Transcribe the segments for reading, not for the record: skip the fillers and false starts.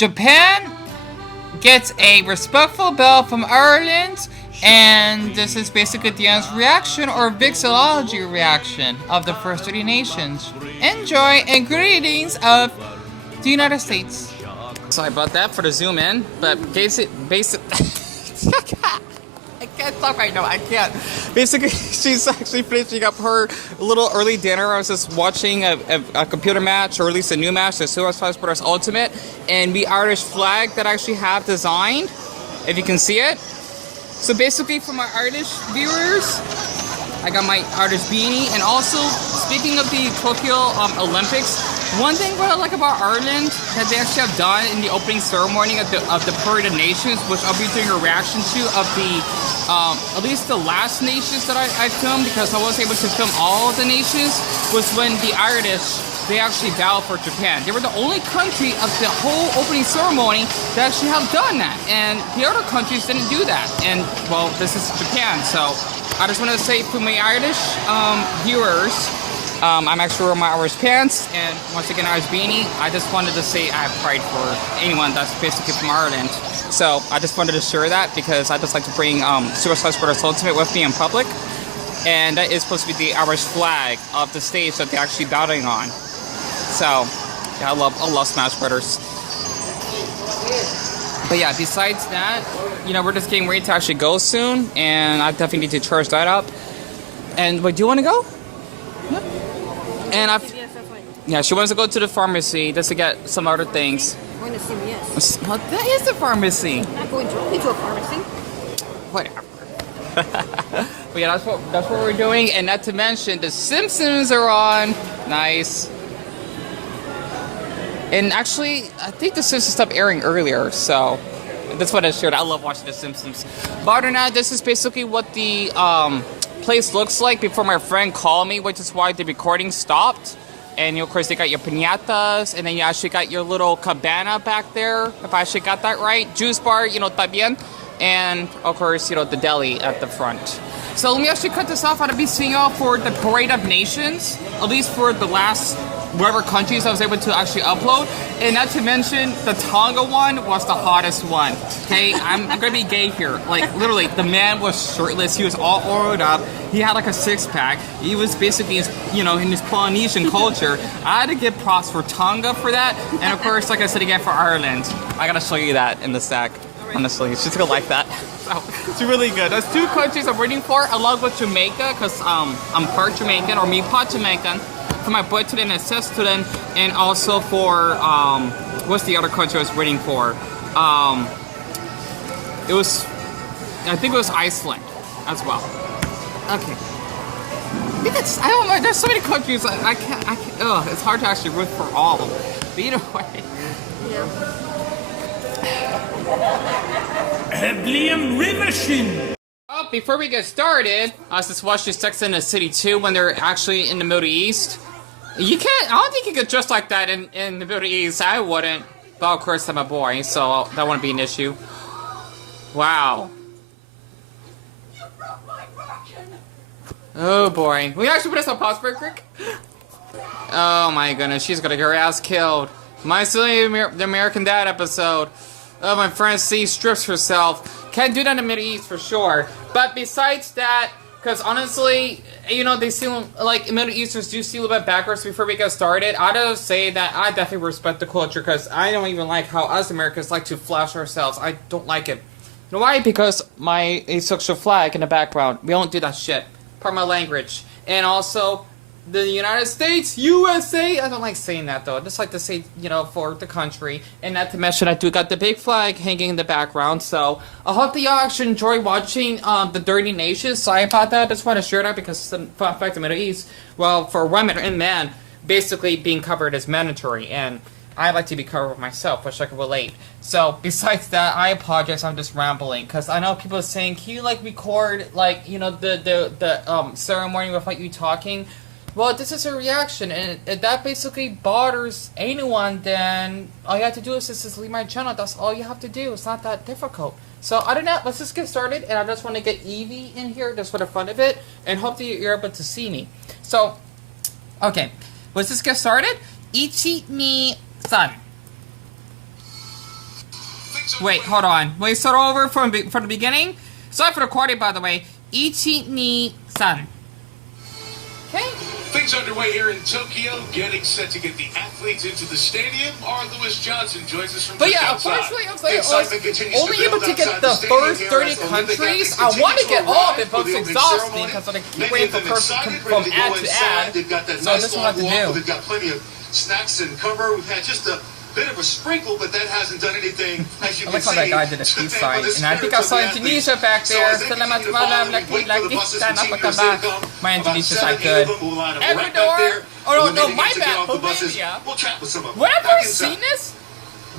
Japan gets a respectful bow from Ireland, and this is basically Deon's reaction or vixology reaction of the first 30 nations. Enjoy and greetings of the United States. Sorry about that for the zoom in, but basic. I can't talk right now. I can't. Basically, she's actually finishing up her little early dinner. I was just watching a computer match, or at least a new match, the Suicide Brothers Ultimate, and the Irish flag that I actually have designed, if you can see it. So basically, for my Irish viewers, I got my Irish beanie, and also speaking of the Tokyo Olympics, one thing what I like about Ireland that they actually have done in the opening ceremony of the Parade of Nations, which I'll be doing a reaction to of the at least the last nations that I filmed, because I wasn't able to film all of the nations, was when the Irish, they actually bowed for Japan. They were the only country of the whole opening ceremony that actually have done that, and the other countries didn't do that. And well, this is Japan, so I just want to say to my Irish viewers, I'm actually wearing my Irish pants, and once again, Irish beanie. I just wanted to say I have pride for anyone that's basically from Ireland. So I just wanted to share that because I just like to bring Suicide Brothers Ultimate with me in public. And that is supposed to be the Irish flag of the stage that they're actually bowing on. So, yeah, I love Smash Brothers. But yeah, besides that, you know, we're just getting ready to actually go soon, and I definitely need to charge that up. And wait, do you want to go? Yeah. And yeah, she wants to go to the pharmacy just to get some other things. Going to CVS. Well, that is the pharmacy. I'm not going directly to a pharmacy. Whatever. But yeah, that's what we're doing, and not to mention the Simpsons are on. Nice. And actually, I think the Simpsons stopped airing earlier, so that's what I shared. I love watching the Simpsons. But other than that, this is basically what the place looks like before my friend called me, which is why the recording stopped. And of course, they got your piñatas, and then you actually got your little cabana back there, if I actually got that right. Juice bar, you know, también. And of course, you know, the deli at the front. So let me actually cut this off. I'll be seeing y'all for the Parade of Nations, at least for the last whatever countries I was able to actually upload. And not to mention, the Tonga one was the hottest one. Okay, I'm gonna be gay here. Like, literally, the man was shirtless. He was all oiled up. He had like a six-pack. He was basically, you know, in his Polynesian culture. I had to give props for Tonga for that. And of course, like I said again, for Ireland. I gotta show you that in the stack. Honestly, she's gonna like that. So, it's really good. There's two countries I'm waiting for, along with Jamaica, because I'm part Jamaican, or me part Jamaican. For my boy student and sis student, and also for what's the other country I was waiting for? It was, I think it was Iceland as well. Okay. I think it's, I don't know. There's so many countries I can't. Ugh, it's hard to actually root for all of them. But either way. Yeah. Well, before we get started, let's just watch this Sex in the City 2 when they're actually in the Middle East. You can't, I don't think you could dress like that in the Middle East. I wouldn't. But of course I'm a boy, so that wouldn't be an issue. Wow. Oh boy. Will you actually put us on pause break, quick? Oh my goodness, she's gonna get her ass killed. My silly the American Dad episode. Oh, my friend C strips herself. Can't do that in the Middle East for sure. But besides that, because honestly, you know, they seem like Middle Easterners do see a little bit backwards before we get started. I gotta say that I definitely respect the culture, because I don't even like how us Americans like to flash ourselves. I don't like it. You know why? Because my asexual flag in the background. We don't do that shit. Part of my language. And also, the United States, USA. I don't like saying that though. I just like to say, you know, for the country. And not to mention, I do got the big flag hanging in the background. So I hope that y'all actually enjoy watching the Dirty Nations. Sorry about that. I just want to share that because it's a fun fact in the Middle East. Well, for women and men, basically being covered is mandatory. And I like to be covered myself, which I can relate. So besides that, I apologize. I'm just rambling because I know people are saying, can you like record like, you know, the ceremony with like you talking? Well, this is a reaction, and if that basically bothers anyone, then all you have to do is just leave my channel. That's all you have to do. It's not that difficult. So, other than that, let's just get started, and I just want to get Evie in here just for the fun of it, and hope that you're able to see me. So, okay, let's just get started. Ichi, ni, san. Wait, hold on. Will you start over from the beginning? Sorry for the recording, by the way. Ichi ni san. Okay. Things underway here in Tokyo, getting set to get the athletes into the stadium. Our Lewis Johnson joins us from But just yeah, outside. unfortunately, I was only able to get the first 30 countries. I want to get all of it, but it's exhausting because I keep waiting for from ad to ad. So this will have to do. They've got plenty of snacks and cover. We've had just a bit of a sprinkle, but that hasn't done anything. As you I can like how that guy did a peace sign, and I think I saw Indonesia back there. My Indonesia's not good. Ecuador? Oh no, my bad, Bolivia. What, I've never seen this?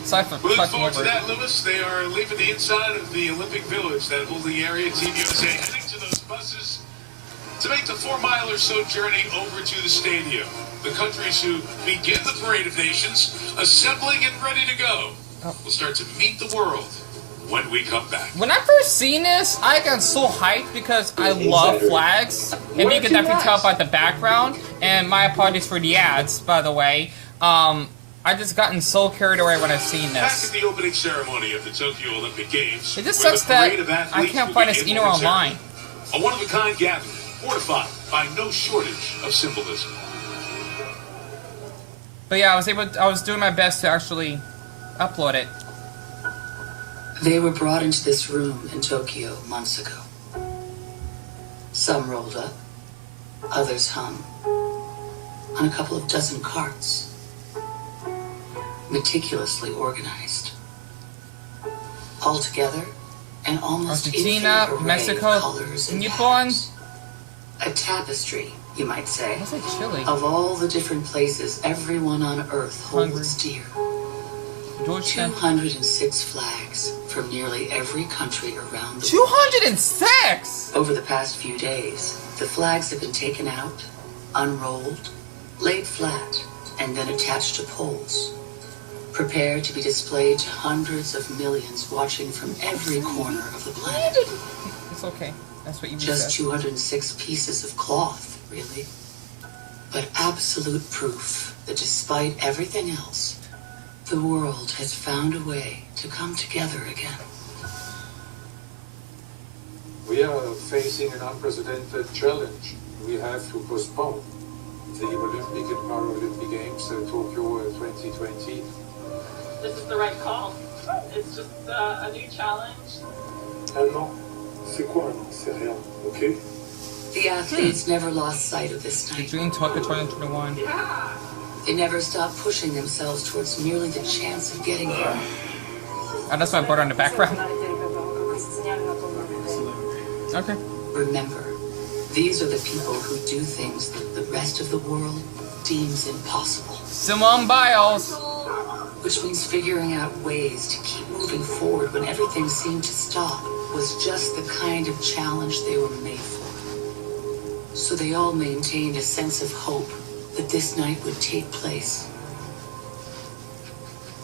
Sorry for We look touching forward to over. that, Lewis. They are leaving the inside of the Olympic Village, that holding area. Team USA heading to those buses to make the 4-mile or so journey over to the stadium. The countries who begin the Parade of Nations assembling and ready to go will start to meet the world when we come back. When I first seen this, I got so hyped because I love flags. And you can definitely tell by the background. And my apologies for the ads, by the way. I just gotten so carried away when I seen Back this. at the opening ceremony of the Tokyo Olympic Games, It just where sucks the that parade of I athletes can't will find this begin anywhere momentarily. online. A one-of-a-kind gathering, fortified by no shortage of symbolism. But yeah, I was doing my best to actually upload it. They were brought into this room in Tokyo months ago. Some rolled up, others hung on a couple of dozen carts, meticulously organized. Altogether, an almost Argentina, infinite array Mexico, of colors and Nippon. patterns. A tapestry, you might say, What's like chili? of all the different places everyone on Earth Hungry. holds dear. Georgetown. 206 flags from nearly every country around the 206! Over the past few days, the flags have been taken out, unrolled, laid flat, and then attached to poles, prepared to be displayed to hundreds of millions watching from every corner of the planet. It's okay. That's what you Just said. 206 pieces of cloth, really. But absolute proof that despite everything else, the world has found a way to come together again. We are facing an unprecedented challenge. We have to postpone the Olympic and Paralympic Games Tokyo 2020. This is the right call. It's just a new challenge. Ah non, c'est quoi? Non, c'est rien, ok? The athletes never lost sight of this night. Between Tokyo 2021. They never stopped pushing themselves towards merely the chance of getting here. Oh, that's my brother in the background. Okay. Remember, these are the people who do things that the rest of the world deems impossible. Simone Biles. Which means figuring out ways to keep moving forward when everything seemed to stop was just the kind of challenge they were made for. So they all maintained a sense of hope that this night would take place.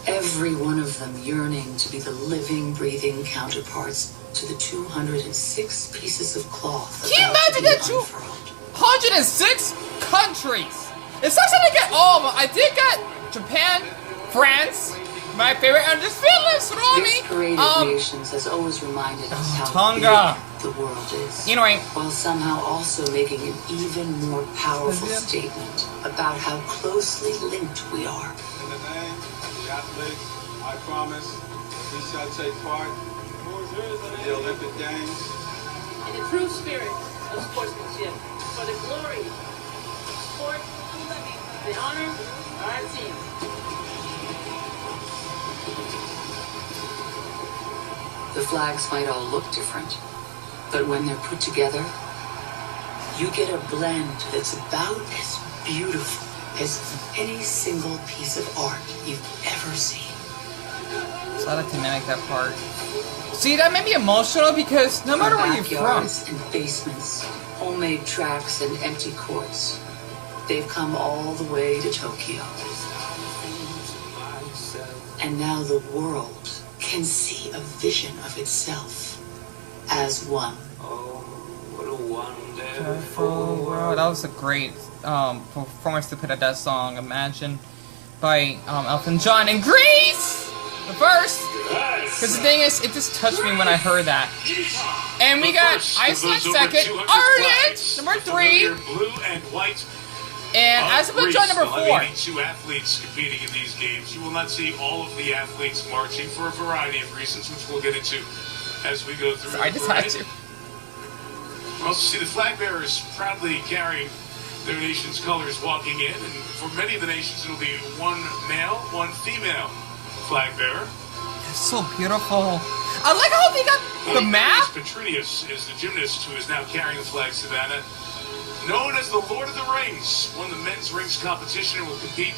Every one of them yearning to be the living, breathing counterparts to the 206 pieces of cloth. Can you about to imagine be that? unfurled. 106 countries. It sucks I didn't get all of them. I did get Japan, France, my favorite, and just Finland, This parade of Romy. nations has always reminded us how Tonga. big the world is. Anyway, While somehow also making an even more powerful Yeah. statement about how closely linked we are. In the name of the athletes, I promise we shall take part in the Olympic Games. In the true spirit of sportsmanship, for the glory of sport, the honor of our team. The flags might all look different, but when they're put together, you get a blend that's about as beautiful as any single piece of art you've ever seen. so I like to mimic that part. See, that made me emotional because no matter where you're from, Backyards and basements, homemade tracks and empty courts, they've come all the way to Tokyo. And now the world can see a vision of itself as one. Oh, what a wonderful Wonderful world. That was a great performance to put at that song, Imagine, by Elton John in Greece! the first. Because the thing is, it just touched me when I heard that. And we got Iceland second, Ireland number 3, blue and white. and Azerbaijan number 4. 82 athletes competing in these games. You will not see all of the athletes marching for a variety of reasons, which we'll get into as we go through. So I just had to. We'll also see the flag bearers proudly carrying their nation's colors walking in, and for many of the nations it'll be one male, one female flag bearer. It's so beautiful. I like how they got the map. Petrinius is the gymnast who is now carrying the flag, Savannah. Known as the Lord of the Rings, won the men's rings competition and will compete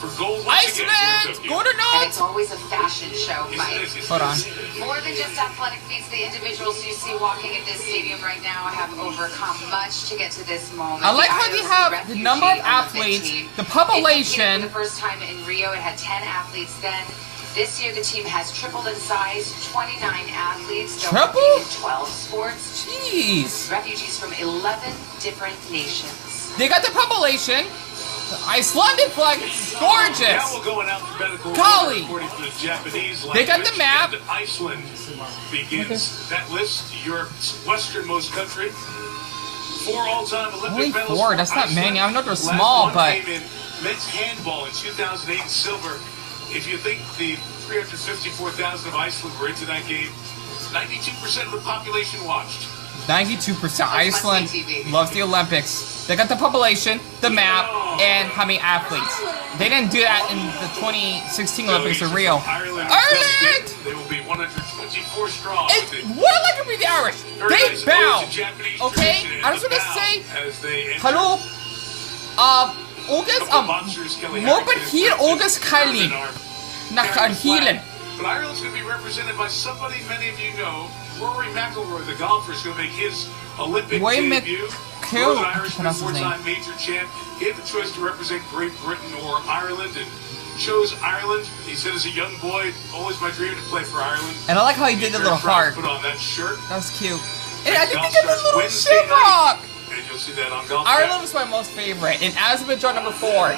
for gold once again Iceland! here in Tokyo. Go to And it's North! always a fashion show, Mike. Hold on. More than just athletic feats, the individuals you see walking in this stadium right now have overcome much to get to this moment. I like how The they IOC have the refugee number of Olympic athletes, team. the It competed population. for the first time in Rio. It had 10 athletes then. This year, the team has tripled in size, 29 athletes. They'll Triple? compete in 12 sports. Jeez. Refugees from 11 different nations. They got the population. The Icelandic flag is Now gorgeous. we'll go in alphabetical Golly. order according to the Japanese language. They got the map. And Iceland begins that list, Europe's westernmost country. 4 all-time Olympic Only medals 4, for that's not Iceland. many. I know they're Last small, one but... came in men's handball in 2008 in silver. If you think the 354,000 of Iceland were into that game, 92% of the population watched. 92% Iceland loves the Olympics. They got the population, the map, and how many athletes. They didn't do that in the 2016 Olympics in Rio. Ireland! Ireland! They will be 124 strong. And what I like to be the Irish. They bow. Okay? I just want to say, hello. August, Morbid Heel August Kailin. Nakarhilen. But Ireland's going to be represented by somebody many of you know. Rory Mcilroy, the golfer, is going to make his Olympic debut. Cool. An Irishman, four-time major champ. He had the choice to represent Great Britain or Ireland, and chose Ireland. He said, as a young boy, always my dream to play for Ireland. And I like how he did the little heart. Put on that shirt. That was cute. And I think Golf they got the starts little Wednesday shamrock. And you'll see that on Golf Ireland was my most favorite. And Azerbaijan number 4.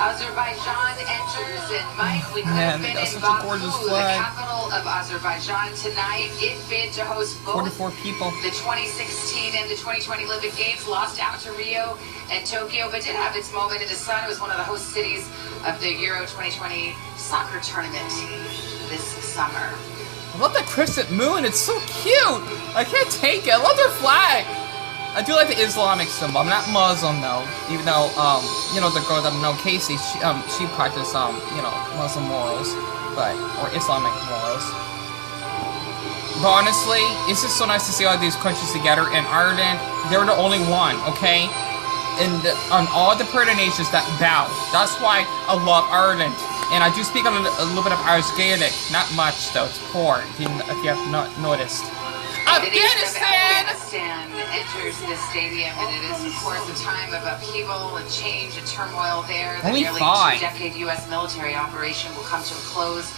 Azerbaijan enters, and Mike, we could Man, have been they got in such a Baku, gorgeous the flag. capital of Azerbaijan tonight. It bid to host both 44 people. the 2016 and the 2020 Olympic Games, lost out to Rio and Tokyo, but did have its moment in the sun. It was one of the host cities of the Euro 2020 soccer tournament this summer. I love the crescent moon. It's so cute. I can't take it. I love their flag. I do like the Islamic symbol. I'm not Muslim though, even though you know, the girl that I know, Casey, she practiced you know, Muslim morals, or Islamic morals. But honestly, it's just so nice to see all these countries together. And Ireland, they were the only one, okay? And on all the British nations that bow. That's why I love Ireland. And I do speak a little bit of Irish Gaelic, not much though. It's poor. If you have not noticed. Afghanistan enters this stadium, and it is, of course, a time of upheaval and change and turmoil there. The Only nearly 5. two-decade U.S. military operation will come to a close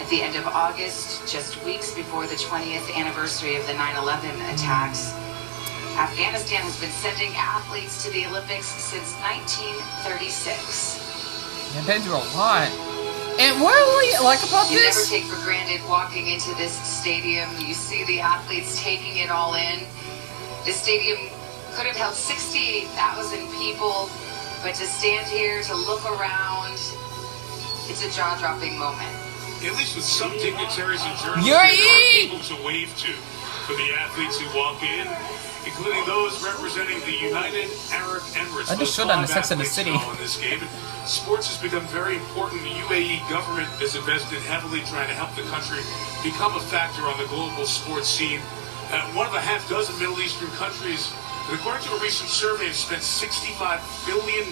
at the end of August, just weeks before the 20th anniversary of the 9/11 attacks. Afghanistan has been sending athletes to the Olympics since 1936. They've been through a lot. And what I really like about You never this... take for granted walking into this stadium. You see the athletes taking it all in. This stadium could have held 68,000 people, but to stand here, to look around, it's a jaw-dropping moment. At least with some dignitaries and journalists, UAE! there are people to wave to for the athletes who walk in, including those representing the United Arab Emirates. I just showed on the Sex and the City. In this game. And sports has become very important. The UAE government has invested heavily trying to help the country become a factor on the global sports scene. One of a half dozen Middle Eastern countries, and according to a recent survey, have spent $65 billion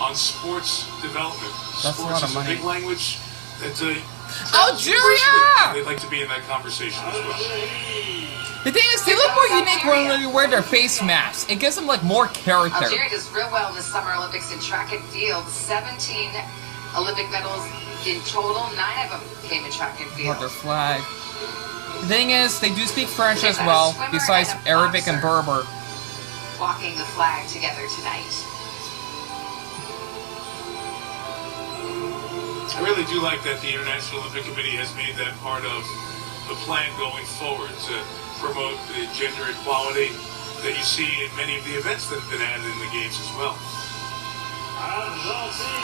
on sports development. That's sports a lot of is money. a big language that Algeria! they'd like to be in that conversation as well. The thing is, they look more unique when they wear their face masks. It gives them, like, more character. Algeria does real well in the Summer Olympics in track and field. 17 Olympic medals in total. 9 of them came in track and I field. love their flag. The thing is, they do speak French as well, besides Arabic and Berber. Walking the flag together tonight. I really do like that the International Olympic Committee has made that part of the plan going forward to promote the gender equality that you see in many of the events that have been added in the games as well.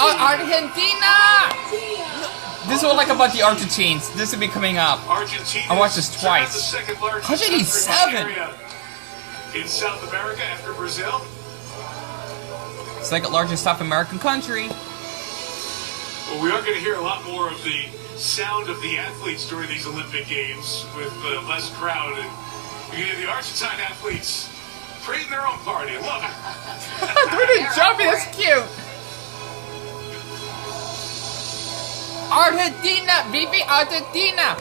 Argentina! This is what I like about the Argentines. This will be coming up. Argentina. I watched this twice. The second largest 187 area in South America after Brazil. Second largest South American country. Well, we are going to hear a lot more of the sound of the athletes during these Olympic Games with less crowd. And you hear the Argentine athletes creating their own party. I love it. They're jumping. That's cute. Argentina, vive Argentina.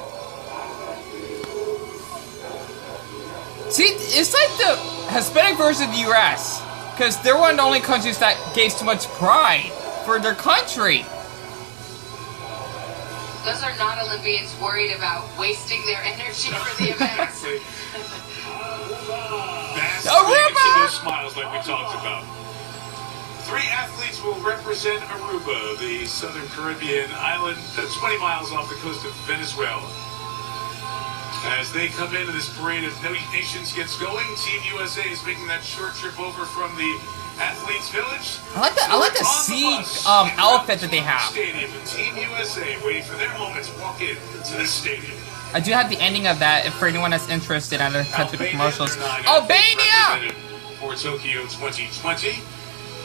See, it's like the Hispanic version of the U.S. Because they're one of the only countries that gave too much pride for their country. Those are not Olympians worried about wasting their energy for the events. Aruba! Those smiles like we talked about. 3 athletes will represent Aruba, the southern Caribbean island that's 20 miles off the coast of Venezuela. As they come into this parade of nations gets going, Team USA is making that short trip over from the athletes' village. I like the sea outfit that they have. Stadium, and Team USA waiting for their moment to walk in to the stadium. I do have the ending of that if for anyone that's interested. I don't cut through the commercials. Albania! For Tokyo 2020.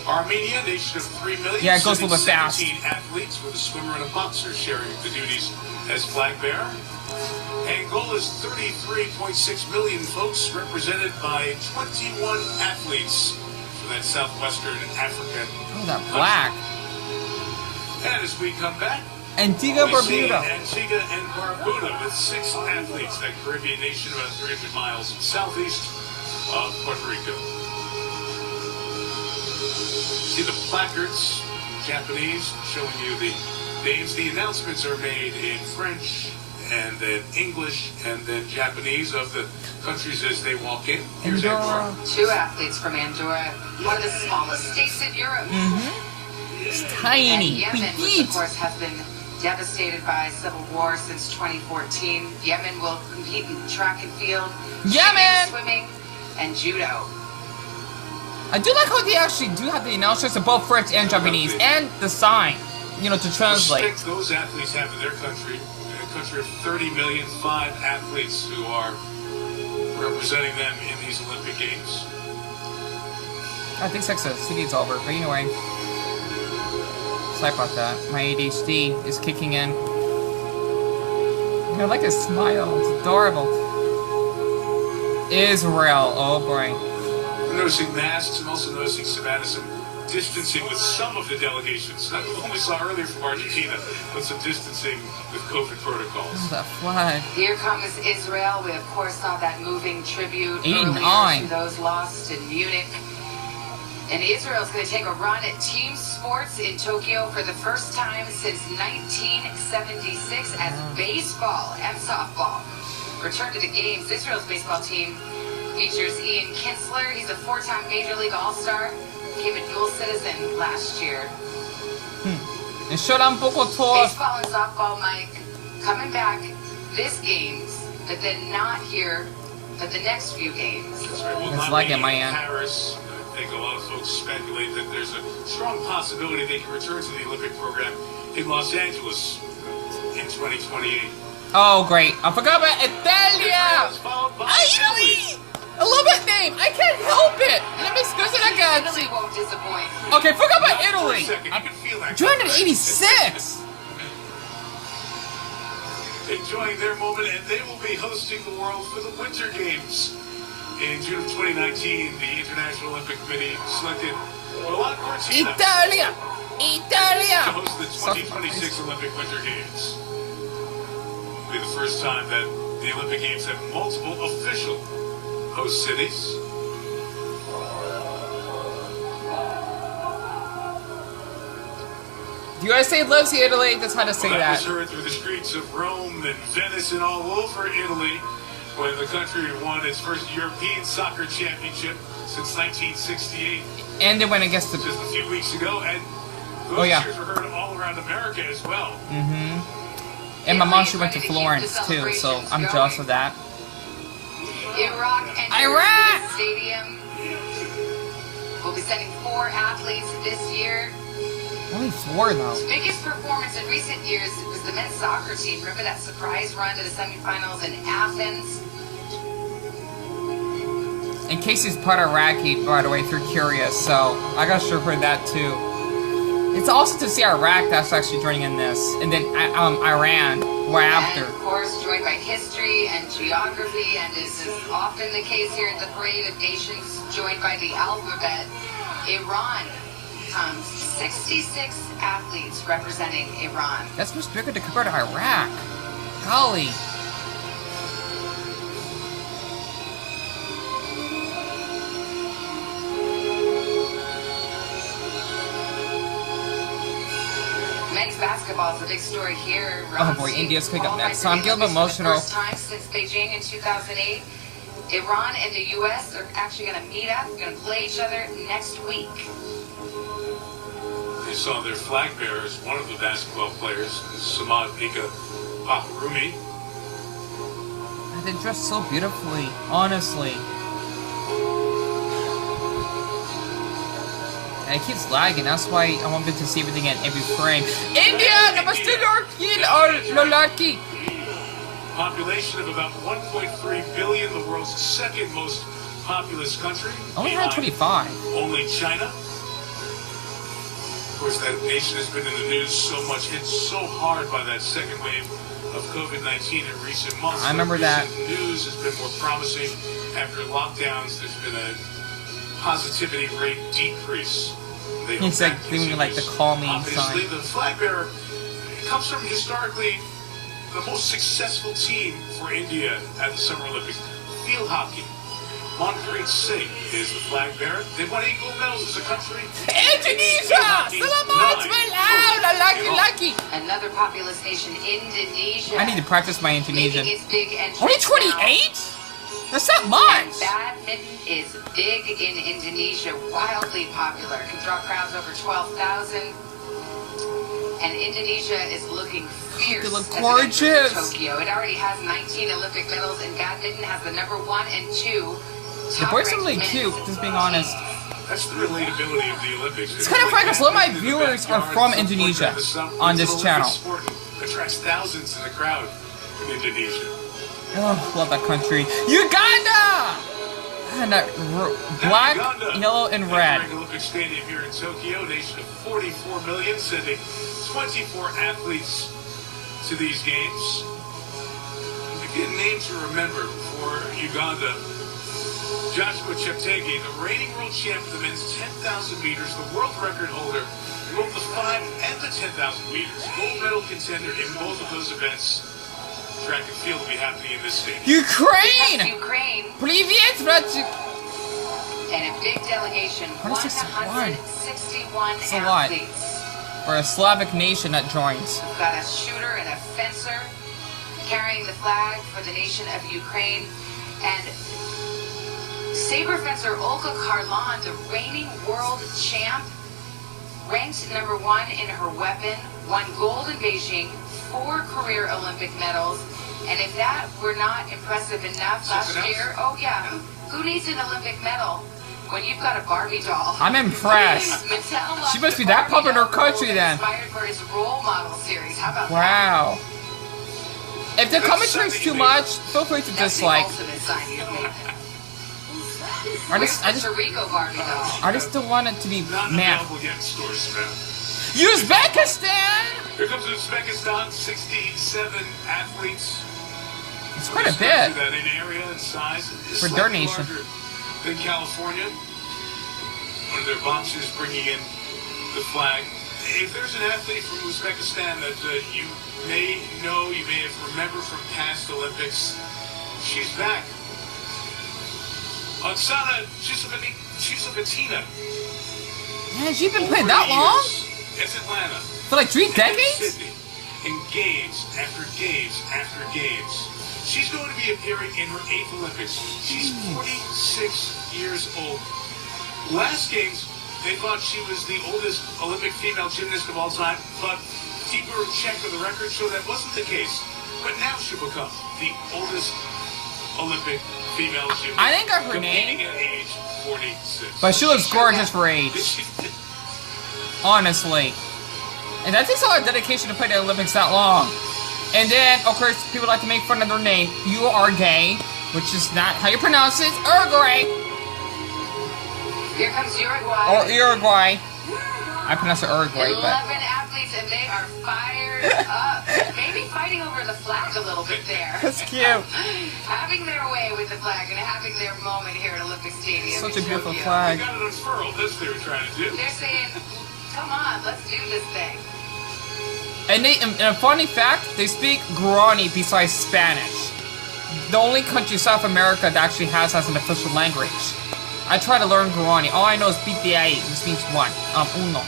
Armenia, nation of 3 million. Yeah, it goes a little bit fast. 17 athletes with a swimmer and a boxer sharing the duties as flag bearer. Angola's 33.6 million folks represented by 21 athletes from that southwestern Africa. Oh, that black. And as we come back, Antigua we see Barbuda. Antigua and Barbuda with 6 athletes, that Caribbean nation about 300 miles southeast of Puerto Rico. See the placards in Japanese showing you the names. The announcements are made in French and then English and then Japanese of the countries as they walk in. Here's Andorra. 2 athletes from Andorra, one of the smallest states in Europe. It's tiny. And Yemen, which of course has been devastated by civil war since 2014. Yemen will compete in track and field, Yemen! swimming, and judo. I do like how they actually do have the announcements in both French and Japanese, and the sign, to translate. Respect those athletes have in their country. A country of 30 million, 5 athletes who are representing them in these Olympic Games. I think Sex and the City is over, but anyway. Sorry about that. My ADHD is kicking in. I like his smile. It's adorable. Israel. Oh boy. I'm noticing masks. I'm also noticing, Savannah, some distancing with some of the delegations. Not what we saw earlier from Argentina, but some distancing with COVID protocols. Oh, that flag. Here comes Israel. We, of course, saw that moving tribute 89. earlier to those lost in Munich. And Israel's going to take a run at team sports in Tokyo for the first time since 1976 as baseball and softball return to the games. Israel's baseball team features Ian Kinsler. He's a 4-time Major League All-Star. Became a dual citizen last year. Baseball Baseball and softball, Mike, coming back this games, but then not here for the next few games. That's right. Will It's not like be in my in end. Paris. I think a lot of folks speculate that there's a strong possibility they can return to the Olympic program in Los Angeles in 2028. Oh, great. I forgot about Italia! Followed by Italy! I love that name. I can't help it. Let me scusa Italy won't disappoint. Okay, forgot about For a Italy. second, you can feel that. 286. Enjoying their moment, and they will be hosting the world for the Winter Games. In June of 2019, the International Olympic Committee selected Milan Cortina Italia! to Italia! host the 2026 Olympic Winter Games. It'll be the first time that the Olympic Games have multiple official host cities. The USA loves Italy. That's how to say That that. was heard through the streets of Rome and Venice and all over Italy when the country won its first European soccer championship since 1968. And then when it gets to Just a few weeks ago, and Those Oh, yeah. cheers were heard all around America as well. And my mom, she went to Florence too, so I'm jealous of that. Iraq and Iraq! Stadium will be sending 4 athletes this year. Only 4 though. Biggest performance in recent years was the men's soccer team. Remember that surprise run to the semifinals in Athens? In case he's part Iraqi, by the way, if you're curious, so I gotta show her that too. It's awesome to see Iraq that's actually joining in this, and then Iran right after. And of course, joined by history and geography, and as is often the case here at the Parade of Nations, joined by the alphabet, Iran comes 66 athletes representing Iran. That's much bigger to compare to Iraq. Golly. Men's basketball is a big story here. Oh boy, India's picking up next, so I'm getting emotional. For the first time since Beijing in 2008, Iran and the U.S. are actually going to meet up, going to play each other next week. They saw their flag bearers, one of the basketball players, Samad Nika Bahrumi. They dress so beautifully, honestly. And it keeps lagging, that's why I wanted to see everything in every frame. India! Namaste Lolaki! Population of about 1.3 billion, the world's second most populous country. Only 125. Only China. Of course, that nation has been in the news so much, hit so hard by that second wave of COVID-19 in recent months. I remember that. News has been more promising after lockdowns. There's been a positivity rate decrease. It's like doing like the calming Obviously, sign. the flag bearer comes from historically the most successful team for India at the Summer Olympics. Field hockey. Manpreet Singh is the flag bearer. They won 8 gold medals as a country. Indonesia! Salamat! Lucky! Another populous nation, Indonesia. I need to practice my Indonesian. Making its big entrance Only now. 28? That's not And much! badminton is big in Indonesia, wildly popular. Can draw crowds over 12,000. And Indonesia is looking fierce. They look as it gorgeous. enters Tokyo. It already has 19 Olympic medals, and badminton has the number 1 and 2. The boys are really cute, just being honest. That's the relatability of the Olympics. It's kind of funny because a lot of my viewers are from Indonesia on this channel. Attracts thousands in the crowd in Indonesia. Oh, love that country. Uganda! And that black, yellow, and red. Olympic Stadium here in Tokyo, nation of 44 million, sending 24 athletes to these games. A name to remember for Uganda. Joshua Cheptegei, the reigning world champ of the men's 10,000 meters, the world record holder in both the 5 and the 10,000 meters. Gold medal contender in both of those events. Track and field will be happening in this stadium. Ukraine! Ukraine. Привет, братчик! And a big delegation, 161. 161 That's a lot. athletes. Or a Slavic nation that joins. We've got a shooter and a fencer carrying the flag for the nation of Ukraine. And saber fencer Olga Karlan, the reigning world champ, ranked number 1 in her weapon, won gold in Beijing, 4 career Olympic medals. And if that were not impressive enough last year, oh yeah, who needs an Olympic medal when you've got a Barbie doll? I'm impressed. Mattel She must be that popular in her country then. Inspired for its role model series. How about that? Wow. If the commentary is too much, feel free to That's dislike. the ultimate sign you've made. I Where's just Puerto Rico Barbie doll? I just don't want it to be Not math. available yet in stores, man. Uzbekistan! Here comes Uzbekistan, 67 athletes. It's quite a bit. That in area and size. For their nation. Larger than California. One of their boxers bringing in the flag. If there's an athlete from Uzbekistan that you may know, you may have remembered from past Olympics, she's back. Oksana Chusovitina. Man, she's been playing that long? It's Atlanta. For like 3 decades? Sydney, in games after games after games. She's going to be appearing in her 8th Olympics. She's 46 years old. Last games, They thought she was the oldest Olympic female gymnast of all time, but deeper check of the record showed that wasn't the case. But now she'll become the oldest Olympic female gymnast. I think I heard her name. At age 46. But she looks gorgeous for age. Honestly. And that takes a lot of dedication to play the Olympics that long. And then, of course, people like to make fun of their name. You are gay, which is not how you pronounce it. Uruguay. Here comes Uruguay. Or Uruguay. I pronounce it Uruguay, 11 but... athletes, and they are fired up. Maybe fighting over the flag a little bit there. That's cute. Having their way with the flag and having their moment here at Olympic Stadium. Such a in beautiful Tokyo. flag. They got it unfurled, that's what they were trying to do. They're saying, come on, let's do this thing. And a funny fact, they speak Guarani besides Spanish. The only country South America that actually has as an official language. I try to learn Guarani. All I know is PTA, which means one. Uno.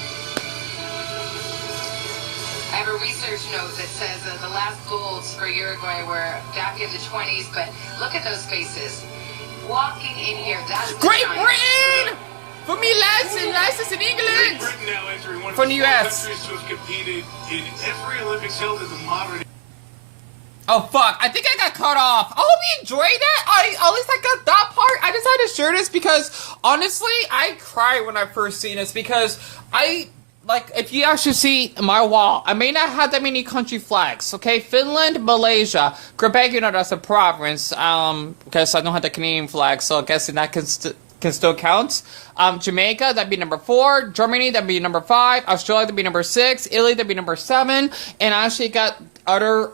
I have a research note that says the last golds for Uruguay were back in the 20s, but look at those faces. Walking in here, that's the Great giant. Britain! For me, lads in Great England! Britain now entering one of From the the US. countries to have competed in every Olympics held in the modern. Oh fuck, I think I got cut off. I hope you enjoyed that. At least I got that part. I just had to share this because, honestly, I cried when I first seen this because if you actually see my wall, I may not have that many country flags, okay? Finland, Malaysia, Quebec, you know, that's a province, because I don't have the Canadian flag, so I guess that can still count. Jamaica, that'd be number 4. Germany, that'd be number 5. Australia, that'd be number 6. Italy, that'd be number 7. And I actually got other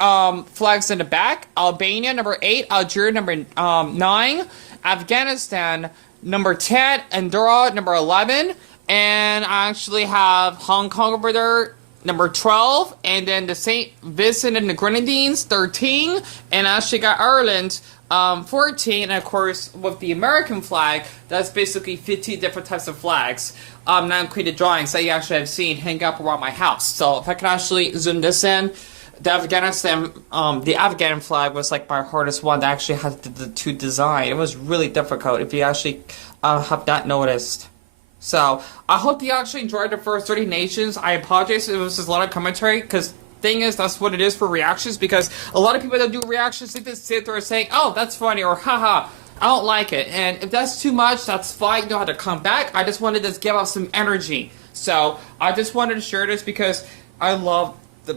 flags in the back. Albania, number 8. Algeria, number 9. Afghanistan, number 10. Andorra, number 11. And I actually have Hong Kong over there, number 12. And then the St. Vincent and the Grenadines, 13. And I actually got Ireland, 14, and of course with the American flag, that's basically 15 different types of flags, not including drawings that you actually have seen hang up around my house. So if I can actually zoom this in, the Afghan flag was like my hardest one that actually had to design. It was really difficult if you actually have not noticed. So I hope you actually enjoyed the first 30 nations. I apologize if it was just a lot of commentary, because thing is, that's what it is for reactions, because a lot of people that do reactions, they just sit there saying, oh, that's funny, or haha, I don't like it. And if that's too much, that's fine, you know how to come back. I just wanted to give out some energy. So I just wanted to share this because I love the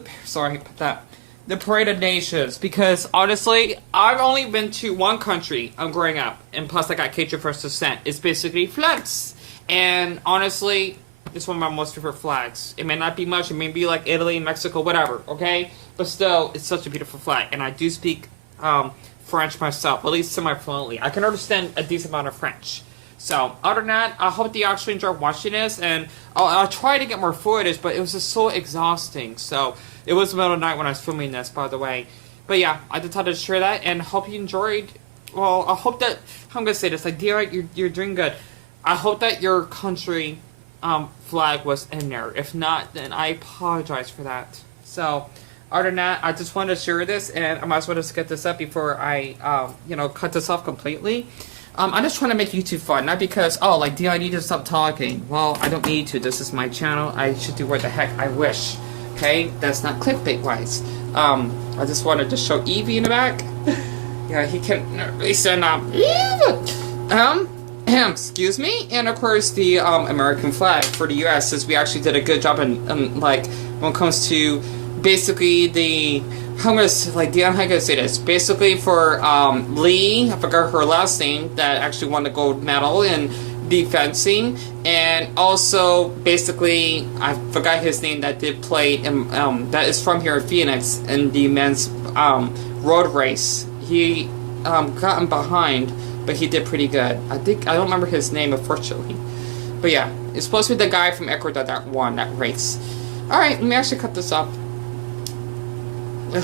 Parade of Nations, because honestly, I've only been to one country growing up, and plus I got Cajun First Descent. It's basically France. And honestly, it's one of my most favorite flags. It may not be much, it may be like Italy, Mexico, whatever, okay? But still, it's such a beautiful flag. And I do speak French myself, at least semi-fluently. I can understand a decent amount of French. So, other than that, I hope that you actually enjoyed watching this. And I'll try to get more footage, but it was just so exhausting. So, it was the middle of the night when I was filming this, by the way. But yeah, I just had to share that, and hope you enjoyed. Well, I hope that, I'm going to say this, like, Deon, you're doing good. I hope that your country flag was in there. If not, then I apologize for that. So, other than that, I just wanted to share this, and I might as well just get this up before I, cut this off completely. I'm just trying to make YouTube fun, not because, oh, like, Deon, I need to stop talking. Well, I don't need to. This is my channel. I should do what the heck I wish. Okay? That's not clickbait-wise. I just wanted to show Evie in the back. Yeah, he can listen, excuse me, and of course the American flag for the U.S. since we actually did a good job in like when it comes to basically the Deon, how can I say this? Basically for Lee, I forgot her last name, that actually won the gold medal in defensing, and also basically I forgot his name that did play in that is from here in Phoenix in the men's road race. He gotten behind, but he did pretty good. I don't remember his name, unfortunately. But yeah, it's supposed to be the guy from Ecuador that won that race. Alright, let me actually cut this up. Ugh.